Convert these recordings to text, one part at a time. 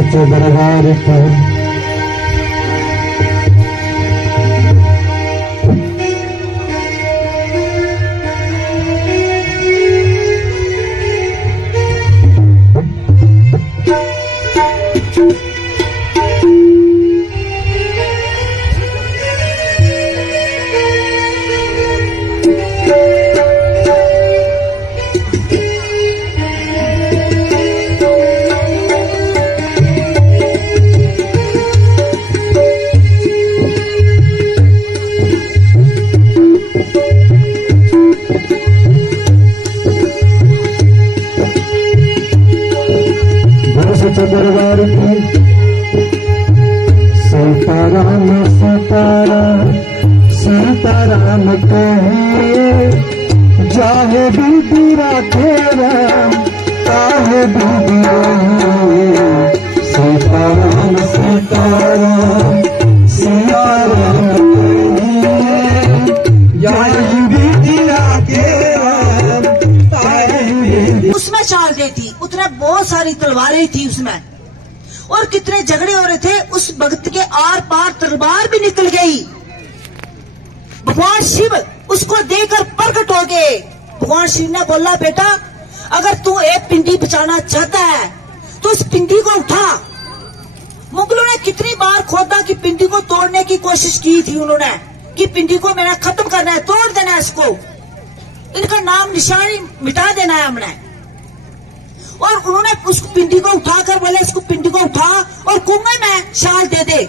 सच्चे दरबार पर दरबार पे सीताराम सीताराम सीताराम कहे जाहे बीबी राधे राम ताहे बीबी रहे सीताराम सीताराम सीताराम कहे जाहे बीबी राधे राम ताहे बीबी। उसमें चाल देती उतने बहुत सारी तलवारें थी उसमें और कितने झगड़े हो रहे थे। उस भक्त के आर पार तलवार भी निकल गई। भगवान शिव उसको देकर प्रकट हो गए। भगवान शिव ने बोला बेटा अगर तू एक पिंडी बचाना चाहता है तो इस पिंडी को उठा। मुगलों ने कितनी बार खोदा कि पिंडी को तोड़ने की कोशिश की थी उन्होंने कि पिंडी को मैंने खत्म करना है, तोड़ देना है, इसको इनका नाम निशानी मिटा देना है हमने। और उन्होंने उस पिंडी को उठाकर बोले इसको पिंडी को उठा और कुएं में शाल दे दे,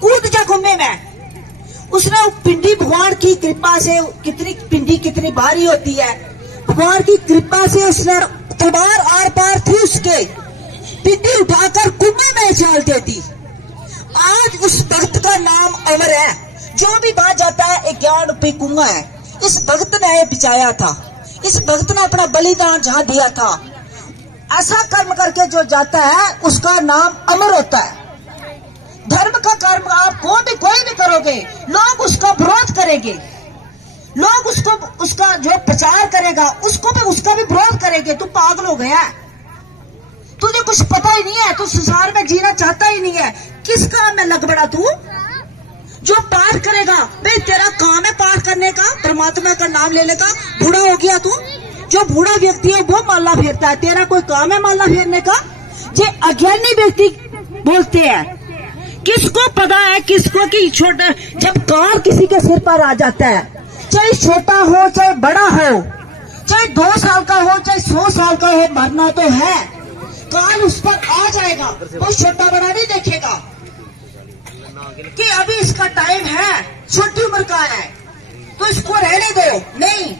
कूद जा कुएं में। उसने पिंडी भगवान की कृपा से कितनी पिंडी कितनी भारी होती है, भगवान की कृपा से उसने तलवार आर पार थी उसके, पिंडी उठाकर कुएं में शाल देती। आज उस भक्त का नाम अमर है। जो भी बात जाता है एक ज्ञान रूपी कुआं है। इस भक्त ने बचाया था, इस भक्त ने अपना बलिदान जहां दिया था। ऐसा कर्म करके जो जाता है उसका नाम अमर होता है। धर्म का कर्म आप कोई भी करोगे लोग उसका विरोध करेंगे, लोग उसका जो प्रचार करेगा उसको भी उसका भी विरोध करेंगे। तू पागल हो गया है, तुझे कुछ पता ही नहीं है, तू संसार में जीना चाहता ही नहीं है। किस काम में लग बड़ा तू? जो पाठ करेगा भाई तेरा काम है पाठ करने का, परमात्मा का नाम लेने का। बूढ़ा हो गया तू, जो बूढ़ा व्यक्ति है वो माला फेरता है, तेरा कोई काम है माला फेरने का? जे अज्ञानी व्यक्ति बोलते हैं। किसको पता है किसको कि छोटा जब काल किसी के सिर पर आ जाता है, चाहे छोटा हो चाहे बड़ा हो, चाहे 2 साल का हो चाहे 100 साल का हो, मरना तो है। काल उस पर आ जाएगा, वो छोटा बड़ा नहीं देखेगा कि अभी इसका टाइम है, छोटी उम्र का है तो इसको रहने दो। नहीं,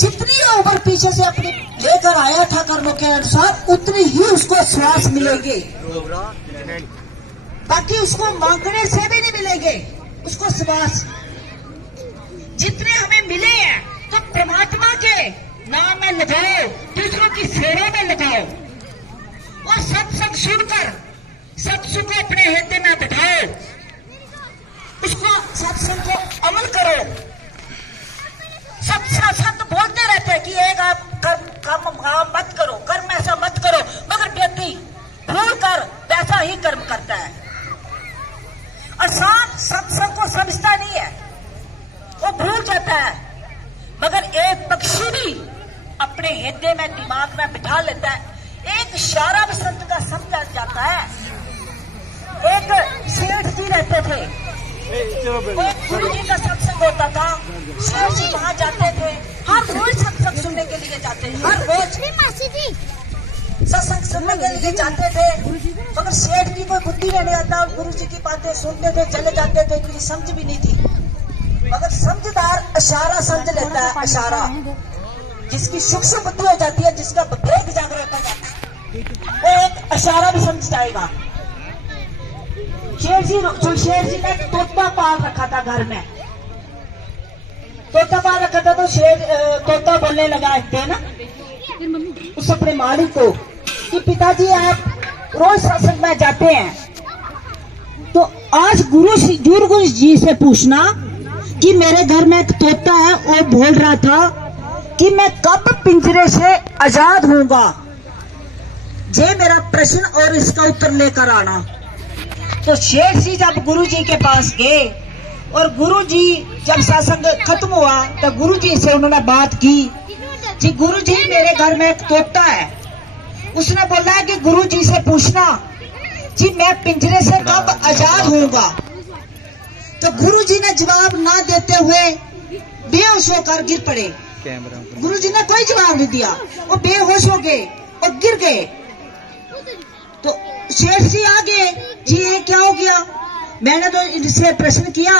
जितनी उम्र पीछे से अपनी लेकर आया था कर्मों के अनुसार उतनी ही उसको श्वास मिलेंगे, बाकी उसको मांगने से भी नहीं मिलेंगे उसको श्वास। जितने हमें मिले हैं तो परमात्मा के नाम में लगाओ, दूसरों की सेवा में लगाओ और सत्संग सुनकर सत्संग को अपने हृदय में बिठाओ, उसको सत्संग को अमल करो। सत्य बोलते रहते हैं कि एक आप कर्म मत करो, कर्म ऐसा मत करो, मगर व्यक्ति भूल कर वैसा ही कर्म करता है। अर्थात सत्संग को समझता नहीं है, वो भूल जाता है। मगर एक पक्षी भी अपने हृदय में दिमाग में बिठा लेता है। एक इशारा भी संत का समझा जाता है। एक सेठ जी रहते थे, गुरु जी का सत्संग होता था, सेठ जी वहां जाते थे, हर रोज सत्संग सुनने के लिए जाते थे, हर रोज सत्संग सुनने के लिए जाते थे। मगर सेठ की कोई बुद्धि नहीं आता, गुरु जी की बातें सुनते थे चले जाते थे, इतनी समझ भी नहीं थी। मगर समझदार इशारा समझ लेता है, इशारा जिसकी सूक्ष्म बुद्धि हो जाती है, जिसका विवेक जागृत हो जाता है, वो एक इशारा भी समझ जाएगा। शेर जी ने तोता पाल रखा था घर में, तोता पाल रखा था तो तोता बोलने लगा एक दिन उस अपने मालिक को कि पिताजी आप रोज सत्संग में जाते हैं तो आज गुरु जी से पूछना कि मेरे घर में एक तोता है, वो बोल रहा था कि मैं कब पिंजरे से आजाद होऊंगा। जे मेरा प्रश्न और इसका उत्तर लेकर आना। तो शेठ जी जब गुरु जी के पास गए और गुरु जी जब सत्संग खत्म हुआ तो गुरु जी से उन्होंने बात की जी गुरु जी मेरे घर में एक तोता है। उसने बोला है कि गुरु जी से पूछना जी मैं पिंजरे से कब आजाद होऊंगा। तो गुरु जी ने जवाब ना देते हुए बेहोश होकर गिर पड़े। गुरु जी ने कोई जवाब नहीं दिया, वो बेहोश हो गए और गिर गए। तो शेठ जी आ गए, जी ये क्या हो गया? मैंने तो इनसे प्रश्न किया,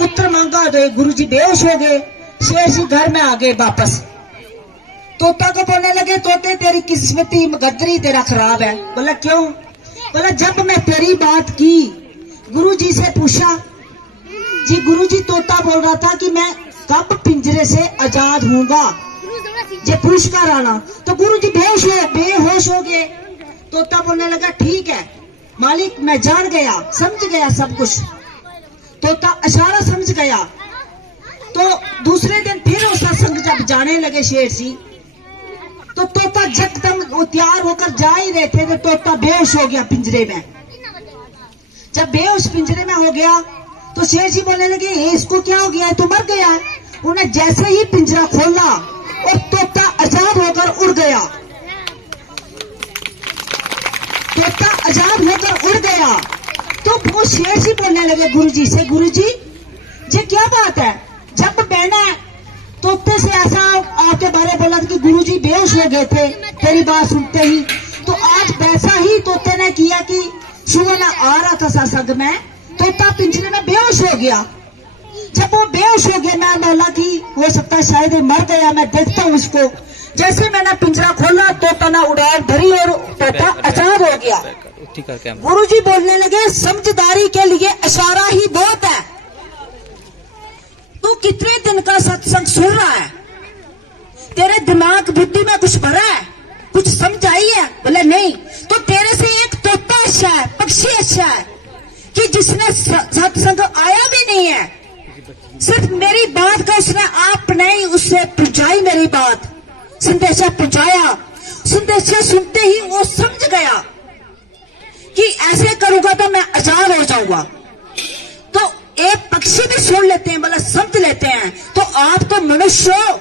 उत्तर मांगा तो गुरु जी बेहोश हो गए। शेठ जी घर में आ गए वापस। तोता को बोलने लगे तोते तेरी किस्मती गदरी तेरा खराब है। बोला क्यों? बोला जब मैं तेरी बात की गुरु जी से पूछा जी गुरु जी तोता बोल रहा था कि मैं कब पिंजरे से आजाद होऊंगा, ये पूछ कर आना। तो गुरु जी बेहोश हो गए। तोता बोलने लगा ठीक है मालिक मैं जान गया, समझ गया सब कुछ। तोता इशारा समझ गया। तो दूसरे दिन फिर वो सत्संग जब जाने लगे शेठ जी, तो तोता जकदम तैयार होकर जा ही रहे थे तो तोता बेहोश हो गया पिंजरे में। जब बेहोश पिंजरे में हो गया तो शेठ जी बोलने लगे इसको क्या हो गया है, तो मर गया है। उन्हें जैसे ही पिंजरा खोला और तोता आजाद होकर उड़ गया। तोता आजाद होकर उड़ गया। तो वो शेठ जी बोलने लगे गुरु जी से गुरु जी ये क्या बात है? जब मैंने तोते से ऐसा आपके बारे बोला था कि गुरु जी बेहोश हो गए थे तेरी बात सुनते ही, तो आज वैसा ही तोते ने किया कि सुबह में आ रहा था सत्संग में, तोता पिंजरे में बेहोश हो गया। जब वो बेहोश हो गया मैं बोला कि हो सकता है शायद मर गया, मैं देखता हूँ उसको। जैसे मैंने पिंजरा खोला तोता ने उड़ान भरी और तोता आजाद हो गया। गुरु जी बोलने लगे समझदारी के लिए इशारा ही बहुत है। तू कितने दिन का सत्संग सुन रहा है? तेरे दिमाग बुद्धि में कुछ भरा है? कुछ समझ आई है? बोले नहीं। तो तेरे से एक तोता अच्छा है, पक्षी अच्छा है कि जिसने सत्संग आया भी नहीं है, सिर्फ मेरी बात का उसने आपने ही उससे पहुंचाई, मेरी बात संदेशा पहुंचाया। संदेशा सुनते ही वो समझ गया कि ऐसे करूंगा तो मैं आजाद हो जाऊंगा। तो एक पक्षी भी सुन लेते हैं, मतलब समझ लेते हैं। तो आप तो मनुष्य हो,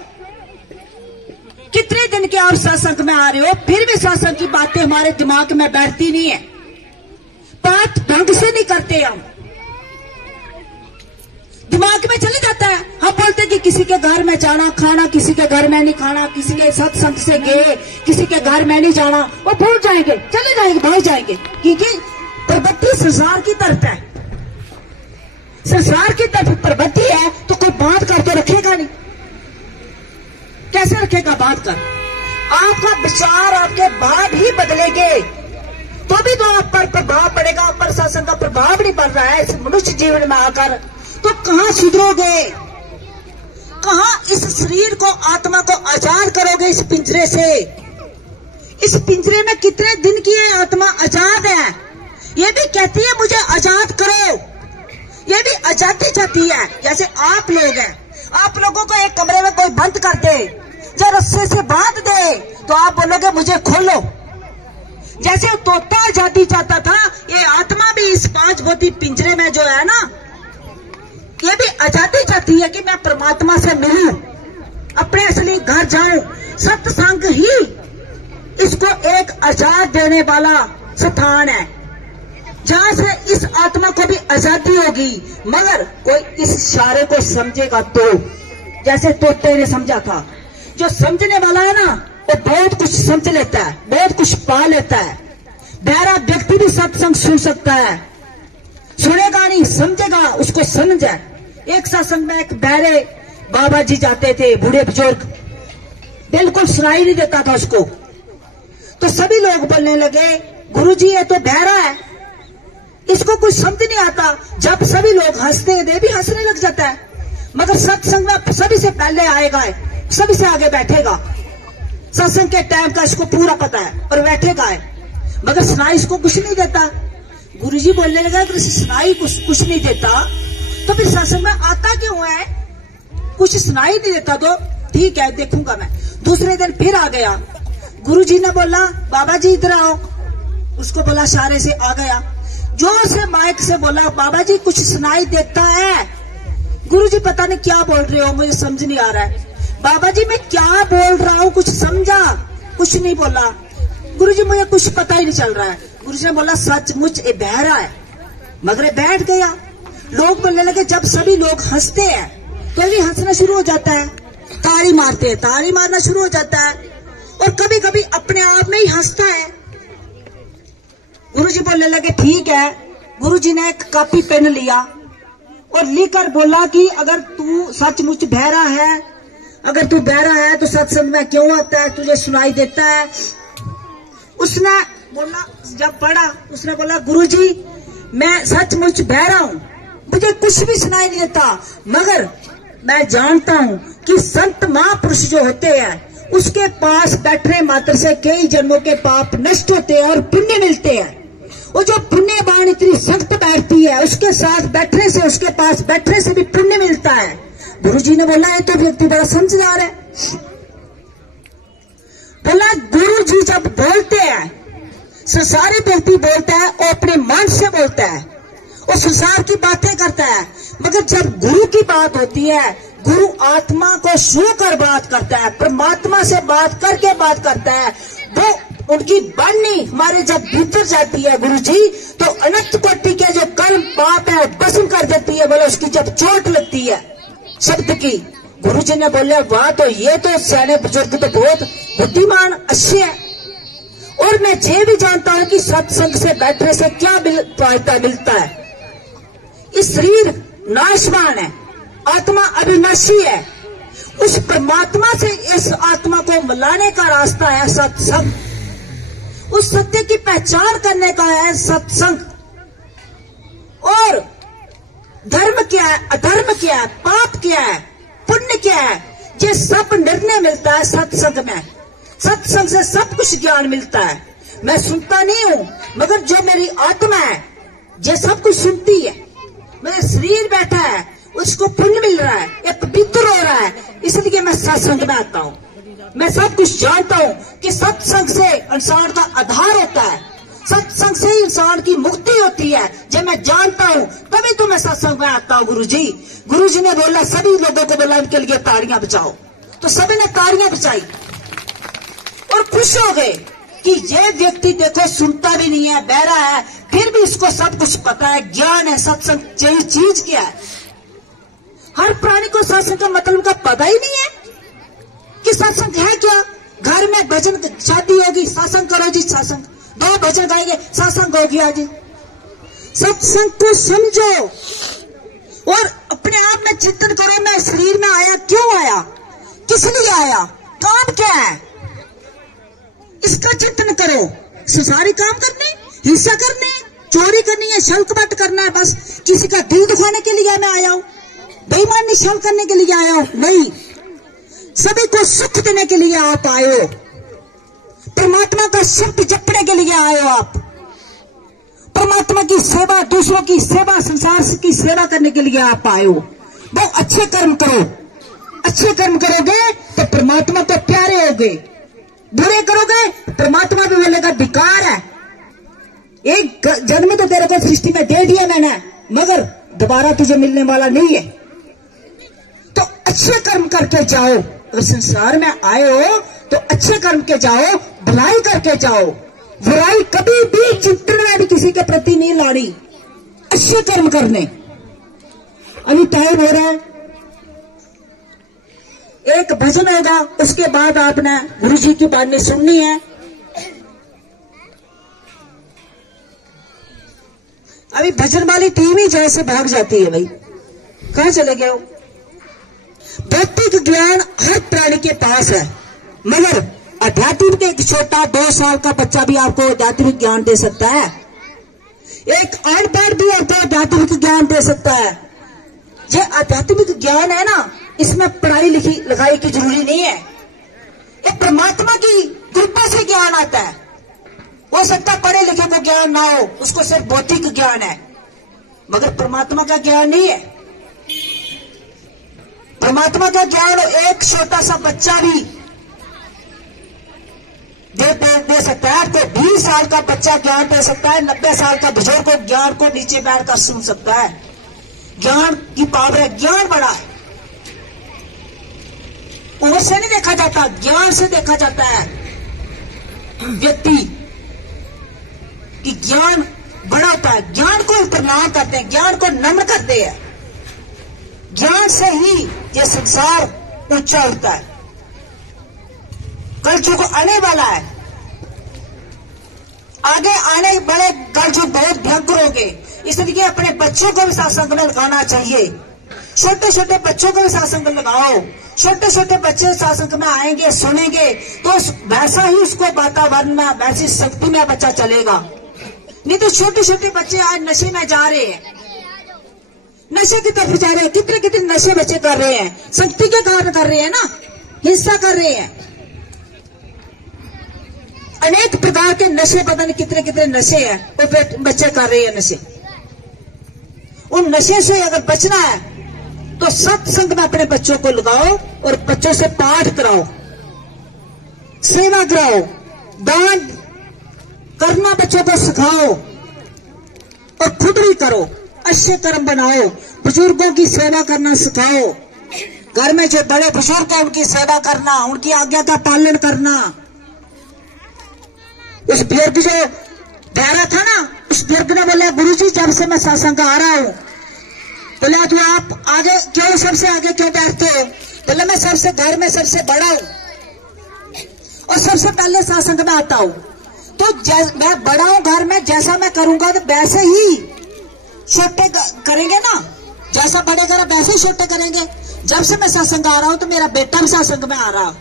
कितने दिन के आप सत्संग में आ रहे हो, फिर भी सत्संग की बातें हमारे दिमाग में बैठती नहीं है, बात ढंग से नहीं करते हम, दिमाग में चले जाता है। हम बोलते कि किसी के घर में जाना खाना, किसी के घर में नहीं खाना, किसी के सत्संग से गए किसी के घर में नहीं जाना, वो भूल जाएंगे, चले जाएंगे, भाग जाएंगे, क्योंकि प्रवृत्ति संसार की तरफ है। संसार की तरफ प्रवृत्ति है तो कोई बात करके रखेगा नहीं, कैसे रखेगा बात कर? आपका विचार आपके बाद ही बदलेंगे तो भी तो आप पर प्रभाव पड़ेगा। आप पर सत्संग का प्रभाव नहीं पड़ रहा है इस मनुष्य जीवन में आकर, तो कहां सुधरोगे? कहां इस शरीर को आत्मा को आजाद करोगे इस पिंजरे से? इस पिंजरे में कितने दिन की ये आत्मा आजाद है, ये भी कहती है मुझे आजाद करो, ये भी आजादी चाहती है। जैसे आप लोग हैं, आप लोगों को एक कमरे में कोई बंद कर दे, जो रस्से से बांध दे, तो आप बोलोगे मुझे खोलो। जैसे तोता आजादी चाहता था, ये आत्मा भी इस पांच भौतिक पिंजरे में जो है ना, ये भी आजादी चाहती है कि मैं परमात्मा से मिलूं, अपने असली घर जाऊं। सत्संग ही इसको एक आजाद देने वाला स्थान है, जहां से इस आत्मा को भी आजादी होगी। मगर कोई इस इशारे को समझेगा तो, जैसे तोते ने समझा था। जो समझने वाला है ना, वो बहुत कुछ समझ लेता है, बहुत कुछ पा लेता है। बहरा व्यक्ति भी सत्संग सुन सकता है, सुनेगा नहीं, समझेगा, उसको समझ है। एक सत्संग में एक बहरे बाबा जी जाते थे, बूढ़े बुजुर्ग, बिल्कुल सुनाई नहीं देता था उसको। तो सभी लोग बोलने लगे गुरुजी ये तो बहरा है, इसको कुछ समझ नहीं आता। जब सभी लोग हंसते हैं, ये भी हंसने लग जाता है। मगर सत्संग में सभी से पहले आएगा, सभी से आगे बैठेगा, सत्संग के टाइम का इसको पूरा पता है और बैठेगा है, मगर सुनाई इसको कुछ नहीं देता। गुरुजी बोलने लगा अगर सुनाई कुछ नहीं देता तो फिर सत्संग में आता क्यों है? कुछ सुनाई नहीं देता तो ठीक है देखूंगा मैं। दूसरे दिन फिर आ गया, गुरुजी ने बोला बाबा जी इधर आओ, उसको बोला इशारे से आ गया, जोर से माइक से बोला बाबा जी कुछ सुनाई देता है। गुरुजी पता नहीं क्या बोल रहे हो, मुझे समझ नहीं आ रहा है। बाबा जी मैं क्या बोल रहा हूँ कुछ समझा? कुछ नहीं बोला। गुरुजी मुझे कुछ पता ही नहीं चल रहा है। गुरुजी ने बोला सचमुच ये बहरा है, मगर बैठ गया। लोग बोलने लगे, जब सभी लोग हंसते हैं तो भी हंसना शुरू हो जाता है, ताली मारते हैं, ताली मारना शुरू हो जाता है, और कभी कभी अपने आप में ही हंसता है। गुरुजी बोलने लगे ठीक है। गुरुजी ने एक कॉपी पेन लिया और लिखकर बोला कि अगर तू सचमुच बहरा है, अगर तू बहरा है तो सत्संग में क्यों आता है, तुझे सुनाई देता है? उसने बोला, जब पढ़ा उसने बोला गुरुजी मैं सचमुच बहरा हूं, मुझे कुछ भी सुनाई नहीं देता, मगर मैं जानता हूं कि संत महापुरुष जो होते हैं उसके पास बैठने मात्र से कई जन्मों के पाप नष्ट होते हैं और पुण्य मिलते हैं। वो जो पुण्यवान इतनी सख्त बैठती है, उसके साथ बैठने से, उसके पास बैठने से भी पुण्य मिलता है। गुरुजी ने बोला ये तो व्यक्ति बड़ा समझदार है। बोला गुरुजी जब बोलते हैं, संसारी व्यक्ति बोलता है और अपने मन से बोलता है और संसार की बातें करता है, मगर जब गुरु की बात होती है, गुरु आत्मा को छू कर बात करता है, परमात्मा से बात करके बात करता है। वो उनकी वाणी हमारे जब भीतर जाती है गुरु जी, तो अनंत कोटि के जो कर्म पाप है भस्म कर देती है। बोले उसकी जब चोट लगती है शब्द की, गुरु जी ने बोले वाह, तो ये तो सियाने बुजुर्ग तो बहुत बुद्धिमान अच्छे हैं। और मैं ये भी जानता हूं कि सत्संग से बैठने से क्या फायदा मिलता है। इस शरीर नाशवान है, आत्मा अविनाशी है। उस परमात्मा से इस आत्मा को मिलाने का रास्ता है सत्संग। उस सत्य की पहचान करने का है सत्संग। और धर्म क्या है, अधर्म क्या है, पाप क्या है, पुण्य क्या है, ये सब निर्णय मिलता है सत्संग में। सत्संग से सब कुछ ज्ञान मिलता है। मैं सुनता नहीं हूं, मगर जो मेरी आत्मा है ये सब कुछ सुनती है। मेरा शरीर बैठा है, उसको पुण्य मिल रहा है, ये पवित्र हो रहा है, इसलिए मैं सत्संग में आता हूं। मैं सब कुछ जानता हूं कि सत्संग से इंसान का आधार होता है, सत्संग से इंसान की मुक्ति होती है। जब मैं जानता हूं तभी तो मैं सत्संग में आता हूं। गुरुजी ने बोला, सभी लोगों को बोला इनके लिए तालियां बजाओ, तो सभी ने तालियां बजाई और खुश हो गए कि ये व्यक्ति देखो सुनता भी नहीं है, बहरा है, फिर भी इसको सब कुछ पता है, ज्ञान है। सत्संग चीज क्या है? हर प्राणी को सत्संग का मतलब का पता ही नहीं है कि सत्संग है क्या। घर में भजन शादी होगी, सत्संग करो जी, सत्संग, दो भजन गाएंगे, सत्संग हो गया जी। सत्संग को समझो और अपने आप में चिंतन करो, मैं शरीर में आया क्यों आया, किस लिए आया, काम क्या है, इसका चिंतन करो। संसारी काम करने, हिंसा करने, चोरी करनी है, छलकपट करना है, बस किसी का दिल दुखाने के लिए मैं आया हूं, बेईमानी छल करने के लिए आया हूं, नहीं, सभी को सुख देने के लिए आप आए हो, परमात्मा का शब्द जपने के लिए आए हो आप, परमात्मा की सेवा, दूसरों की सेवा, संसार की सेवा करने के लिए आप आए हो। बहुत अच्छे कर्म करो, अच्छे कर्म करोगे तो परमात्मा तो प्यारे होगे, बुरे करोगे परमात्मा भी बोलेगा बेकार है। एक जन्म तो तेरे को सृष्टि में दे दिया मैंने, मगर दोबारा तुझे मिलने वाला नहीं है। तो अच्छे कर्म करके जाओ, अगर संसार में आए हो तो अच्छे कर्म के जाओ, भलाई करके जाओ, बुराई कभी भी चिंतन में भी किसी के प्रति नहीं लानी, अच्छे कर्म करने। अभी टाइम हो रहा है, एक भजन होगा, उसके बाद आपने गुरु जी की वाणी सुननी है। अभी भजन वाली टीम ही जैसे भाग जाती है, भाई कहां चले गए हो। भौतिक ज्ञान हर प्राणी के पास है, मगर आध्यात्मिक एक छोटा 2 साल का बच्चा भी आपको आध्यात्मिक ज्ञान दे सकता है, एक अनपढ़ भी आपको आध्यात्मिक ज्ञान दे सकता है। ये आध्यात्मिक ज्ञान है ना, इसमें पढ़ाई लिखाई की जरूरी नहीं है, ये परमात्मा की कृपा से ज्ञान आता है। हो सकता है पढ़े लिखे को ज्ञान ना हो, उसको सिर्फ भौतिक ज्ञान है, मगर परमात्मा का ज्ञान नहीं है। परमात्मा का ज्ञान एक छोटा सा बच्चा भी दे सकता है, तो 20 साल का बच्चा ज्ञान दे सकता है, 90 साल का बुजुर्ग को ज्ञान को नीचे बैठकर सुन सकता है। ज्ञान की पावर है, ज्ञान बड़ा है। उम्र से नहीं देखा जाता, ज्ञान से देखा जाता है व्यक्ति कि ज्ञान बड़ा होता है। ज्ञान को प्रणाम करते हैं, ज्ञान को नम्र करते हैं। ज्ञान से ही ये संसार ऊंचा होता है। कलयुग आने वाला है, आगे आने वाले कलयुग बहुत भयंकर होंगे, इसलिए अपने बच्चों को भी सत्संग में लगाना चाहिए। छोटे छोटे बच्चों को भी सत्संग लगाओ। छोटे छोटे बच्चे सत्संग में आएंगे, सुनेंगे, तो वैसा ही उसको वातावरण में, वैसी शक्ति में बच्चा चलेगा। नहीं तो छोटे छोटे बच्चे आज नशे में जा रहे हैं, नशे की तरफ जा रहे हैं। कितने कितने नशे बच्चे कर रहे हैं, शक्ति के कारण कर रहे हैं ना, हिंसा कर रहे हैं। अनेक प्रकार के नशे, पता नहीं कितने कितने नशे हैं वो बच्चे कर रहे हैं नशे। उन नशे से अगर बचना है तो सत्संग में अपने बच्चों को लगाओ और बच्चों से पाठ कराओ, सेवा कराओ, दान करना बच्चों को सिखाओ और खुद भी करो, अच्छे कर्म बनाओ, बुजुर्गों की सेवा करना सिखाओ। घर में जो बड़े बुजुर्ग हैं उनकी सेवा करना, उनकी आज्ञा का पालन करना। उस बुजुर्ग जो बहरा था ना, उस बुजुर्ग ने बोला, गुरुजी जब से मैं सत्संग आ रहा हूं, बोला तो आप आगे क्यों, सबसे आगे क्यों बैठते हो? बोले मैं सबसे घर में सबसे बड़ा हूं और सबसे पहले सत्संग में आता हूं, तो मैं बड़ा हूं घर में, जैसा मैं करूंगा तो वैसे ही छोटे करेंगे ना, जैसा बड़े करें वैसे ही छोटे करेंगे। जब से मैं सत्संग आ रहा हूं तो मेरा बेटा भी सत्संग में आ रहा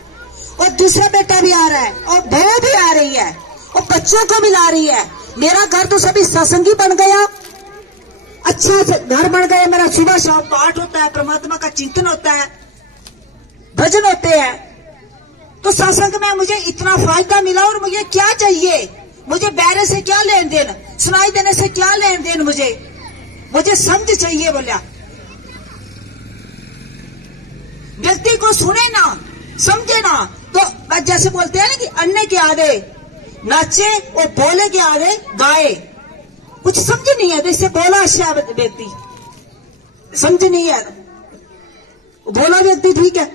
और दूसरा बेटा भी आ रहा है और बहू भी आ रही है और बच्चों को भी ला रही है। मेरा घर तो सभी सत्संगी बन गया, अच्छा घर बन गया मेरा। सुबह शाम पाठ होता है, परमात्मा का चिंतन होता है, भजन होते हैं। तो सत्संग में मुझे इतना फायदा मिला और मुझे क्या चाहिए? मुझे बैरे से क्या लेन देन, सुनाई देने से क्या लेन देन? मुझे समझ चाहिए। बोला व्यक्ति को सुने ना, समझे ना, तो जैसे बोलते हैं ना कि अन्य के आगे नाचे और बोले के आगे गाए। कुछ समझ नहीं है तो इससे बोला अच्छा व्यक्ति, समझ नहीं है बोला व्यक्ति ठीक है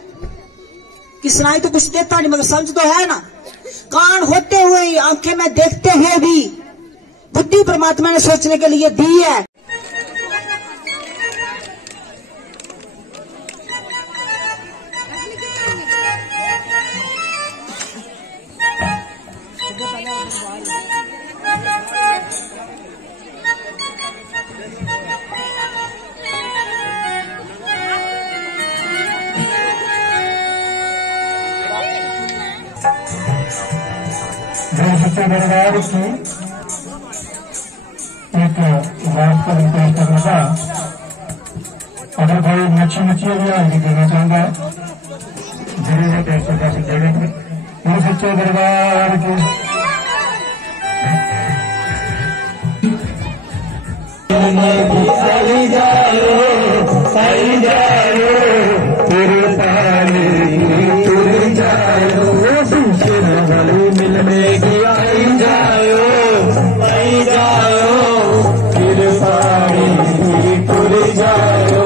कि सुनाई तो कुछ देता नहीं मगर समझ तो है ना। कान होते हुए, आंखें में देखते हुए भी बुद्धि परमात्मा ने सोचने के लिए दी है। सच्चे दरबार की एक बात को रिक्वेस्ट करना था। अगर कोई मच्छी भी आगे देना चाहूंगा, जरूर पैसे पैसे देंगे। मेरे सच्चे दरबार की मिलने की आई जाओ फिर पानी टुर जाओ,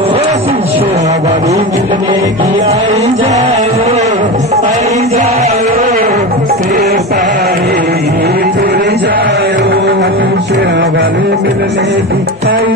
शिवानी मिलने की आई जाओ फिर पानी टुर जाओ, शिवानी मिलने की आई